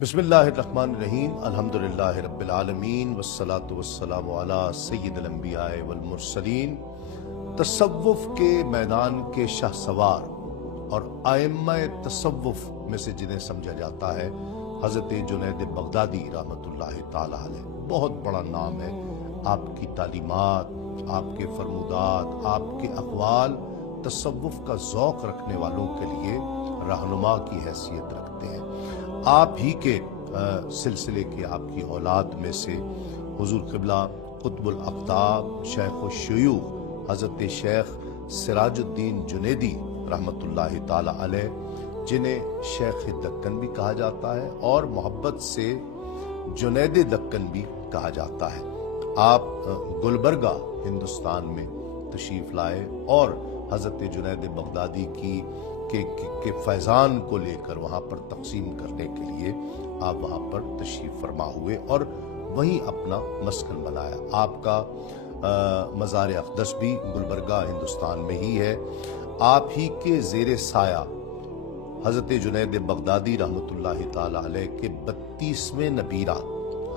बिस्मिल्लाहिर्रहमानिर्रहीम अल्हम्दुलिल्लाहि रब्बिल आलमीन वस्सलातु वस्सलामु अला सय्यिदिल अंबिया वल मुरसलीन। तसव्वुफ के मैदान के शाहसवार और आइम्मा तसव्वुफ में से जिन्हें समझा जाता है हज़रत जुनैद बगदादी रहमतुल्लाहि ताला अलैह। बहुत बड़ा नाम है। आपकी तालीमात, आपके फरमुदात, आपके अक़वाल तसव्वुफ का ज़ौक़ रखने वालों के लिए रहनुमा की हैसियत रखते हैं। आप ही के सिलसिले की आपकी औलाद में से हुज़ूर क़िबला क़ुत्बुल अक़ताब शेख़ुश शुयूख़ हज़रत शेख सिराजुद्दीन जुनैदी रहमतुल्लाहि ताला अलैह, जिन्हें शेख दक्कन भी कहा जाता है और मोहब्बत से जुनैद दक्कन भी कहा जाता है। आप गुलबर्गा हिंदुस्तान में तशरीफ़ लाए और हज़रत जुनैद बगदादी के फैज़ान को लेकर वहाँ पर तक़सीम करने के लिए आप वहाँ पर तशरीफ़ फरमा हुए और वहीं अपना मस्कन बनाया। आपका मज़ार अक़दस भी गुलबर्गा हिंदुस्तान में ही है। आप ही के ज़ेरे साया हज़रत जुनैद बगदादी रहमतुल्लाहि ताला अलैह के 32वें नबीरा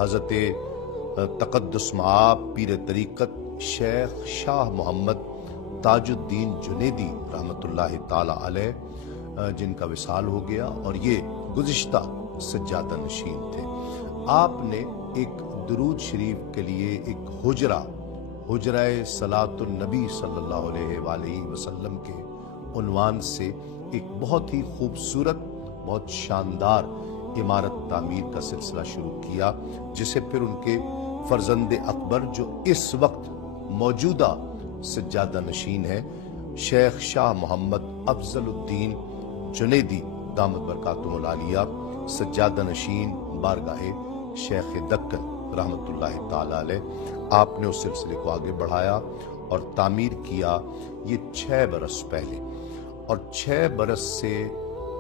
हज़रत तक़द्दुस मआब पीर तरीक़त शेख शाह मोहम्मद ताजुद्दीन जुनैदी रहमतुल्लाहि ताला अलैह, जिनका विसाल हो गया और ये गुज़िश्ता सज्जादा नशीन थे। आपने एक दुरूद शरीफ के लिए एक हुजरा सलातुन नबी सल्लल्लाहु अलैहि वसल्लम के उन्वान से एक बहुत ही खूबसूरत, बहुत शानदार इमारत तामीर का सिलसिला शुरू किया, जिसे फिर उनके फर्जंद अकबर जो इस वक्त मौजूदा सज्जादा नशीन है शेख शाह मोहम्मद अफजलुद्दीन जुनैदी दामद बरकातुहुल आलिया सज्जादा नशीन बारगाहे शेख दक्कन रहमतुल्लाहि ताला अलैह, आपने उस सिलसिले को आगे बढ़ाया और तामीर किया ये 6 बरस पहले। और 6 बरस से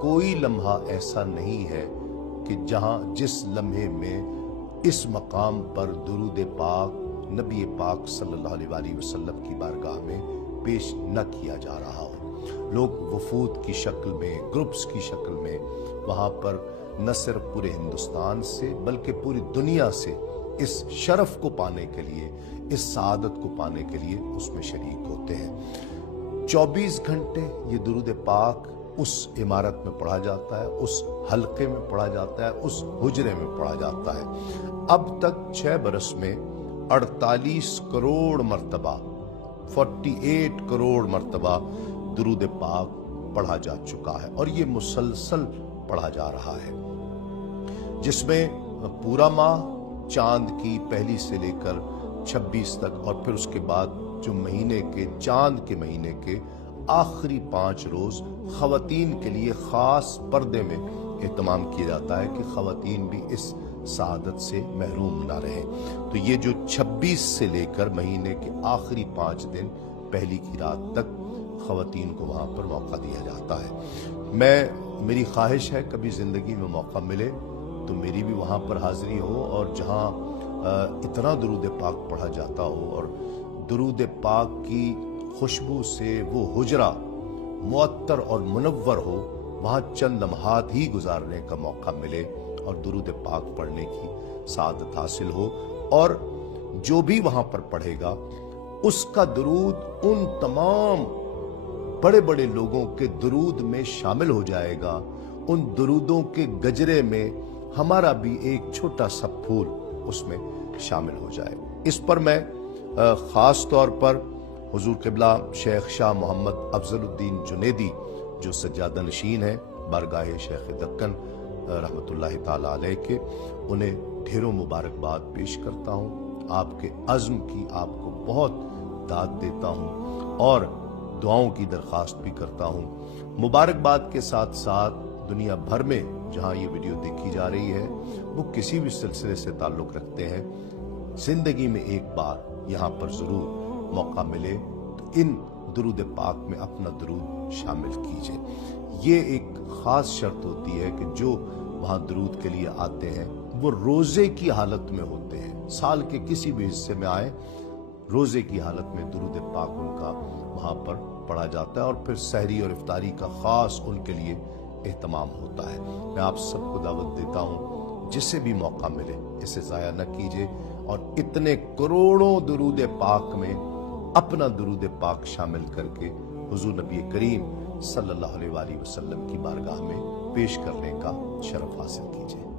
कोई लम्हा ऐसा नहीं है कि जिस लम्हे में इस मकाम पर दुरूद पाक नबी पाक सल्लल्लाहु अलैहि वसल्लम की बारगाह में पेश न किया जा रहा हो। लोग वफूद की शक्ल में, ग्रुप्स की शक्ल में वहाँ पर न सिर्फ पूरे हिंदुस्तान से बल्कि पूरी दुनिया से इस शरफ को पाने के लिए, इस सआदत को पाने के लिए उसमें शरीक होते हैं। 24 घंटे ये दुरूद पाक उस इमारत में पढ़ा जाता है, उस हल्के में पढ़ा जाता है, उस हुजरे में पढ़ा जाता है। अब तक 6 बरस में 48 करोड़ मरतबा, 48 करोड़ मरतबा दुरूद पाक पढ़ा जा चुका है और ये मुसलसल पढ़ा जा रहा है, जिसमें पूरा माह चांद की पहली से लेकर 26 तक और फिर उसके बाद जो महीने के चांद के महीने के आखिरी 5 रोज खवातीन के लिए खास पर्दे में एहतमाम किया जाता है कि खवातीन भी इस सआदत से महरूम ना रहे। तो ये जो 26 से लेकर महीने के आखिरी 5 दिन पहली की रात तक खवातीन को वहाँ पर मौका दिया जाता है। मेरी ख्वाहिश है कभी ज़िंदगी में मौका मिले तो मेरी भी वहाँ पर हाज़िरी हो और जहाँ इतना दुरूद पाक पढ़ा जाता हो और दुरूद पाक की खुशबू से वो हुजरा मुअत्तर और मुनव्वर हो, वहाँ चंद लम्हात ही गुजारने का मौका मिले और दुरूद पाक पढ़ने की सआदत हासिल हो और जो भी वहाँ पर पढ़ेगा उसका दुरूद उन तमाम बड़े बड़े लोगों के दुरूद में शामिल हो जाएगा। उन दुरूदों के गजरे में हमारा भी एक छोटा सा फूल उसमें शामिल हो जाए। इस पर मैं ख़ास तौर पर हुजूर क़िबला शेख शाह मोहम्मद अफजलुद्दीन जुनैदी जो सज्जादा नशीन है बारगाहे शेख दक्कन रहमतुल्लाहि ताला अलैह के, उन्हें ढेरों मुबारकबाद पेश करता हूँ। आपके अज़्म की आपको बहुत दाद देता हूँ और दुआओं की दरख्वास्त भी करता हूँ। मुबारकबाद के साथ साथ दुनिया भर में जहाँ ये वीडियो देखी जा रही है वो किसी भी सिलसिले से ताल्लुक़ रखते हैं, ज़िंदगी में एक बार यहाँ पर ज़रूर मौका मिले तो इन दुरूद पाक में अपना दुरूद शामिल कीजिए। ये एक ख़ास शर्त होती है कि जो वहाँ दुरूद के लिए आते हैं वो रोज़े की हालत में होते हैं। साल के किसी भी हिस्से में आए, रोज़े की हालत में दुरूद पाक उनका वहाँ पर पढ़ा जाता है और फिर सहरी और इफ्तारी का ख़ास उनके लिए एहतमाम होता है। मैं आप सबको दावत देता हूँ جسے بھی موقع ملے اسے ضائع نہ کیجیے، اور اتنے کروڑوں درود پاک میں اپنا درود پاک شامل کر کے حضور نبی کریم صلی اللہ علیہ وآلہ وسلم کی بارگاہ میں پیش کرنے کا شرف حاصل کیجیے۔